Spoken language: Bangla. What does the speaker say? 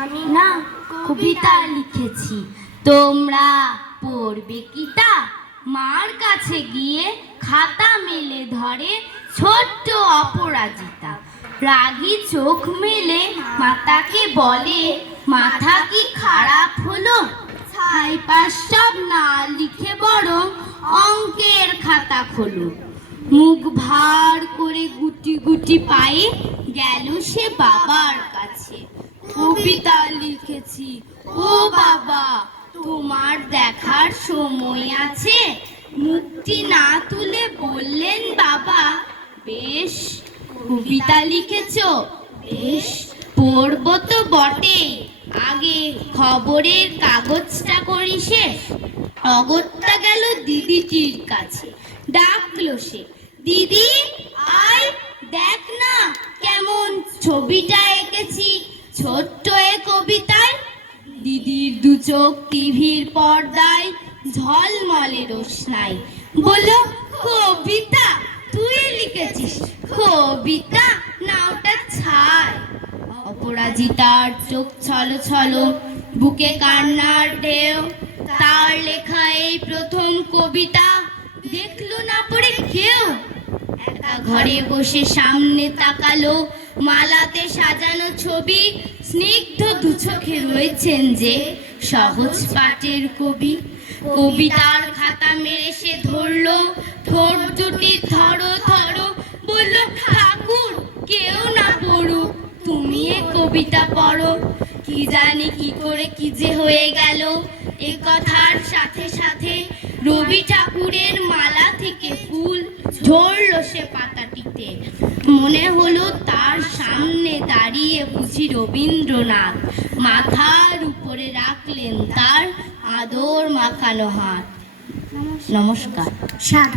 আমি না কবিতা লিখেছি, তোমরা পড়বে কি তা? মার কাছে গিয়ে খাতা মেলে ধরে ছোট্ট অপরাজিতা। রাগী চোখ মেলে মাতাকে বলে, মাথা কি খারাপ হলো? ছাই পাশ সব না লিখে বরং অঙ্কের খাতা খোলো। মুখ ভার করে গুটি গুটি পায়ে গেল সে বাবার কাছে। কবিতা লিখেছি ও বাবা, তোমার দেখার সময় আছে? মুখটি না তুলে বললেন বাবা, বেশ কবিতা লিখেছো, বেশ পড়বো তো বটে, আগে খবরের কাগজটা করি শেষ। অগত্যা গেল দিদিটির কাছে, ডাকলো সে, দিদি আয় দেখ না কেমন ছবিটা এঁকেছি ছোট্ট এ কবিতায়। দিদির দু চোখ টিভির পর্দায় ঝলমলে রোশনাই। বলল, কবিতা তুই লিখেছিস? কবিতা না ওটা ছাই। অপরাজিতার চোখ ছলো ছলো, বুকে কান্নার ঢেউ। তার লেখা এই প্রথম কবিতা দেখলো না পড়ে কেউ। একা ঘরে বসে সামনে তাকালো মালাতে সাজানো ছবি। স্নিগ্ধ দু চোখে রয়েছেন যে সহজ পাঠের কবি। কবিতার খাতা মেরে সে ধরলো, ঠোঁট দুটি ধরো ধরো। বলল, ঠাকুর কেউ না পড়ুক, তুমি এ কবিতা পড়ো। কি জানি কি করে কি যে হয়ে গেল, এ কথার সাথে সাথে রবি ঠাকুরের মালা থেকে ফুল ঝরলো সে পাতাটিতে। মনে হলো তার সামনে দাঁড়িয়ে বুঝি রবীন্দ্রনাথ। মাথার উপরে রাখলেন তার আদর মাখানো হাত। নমস্কার। সাধু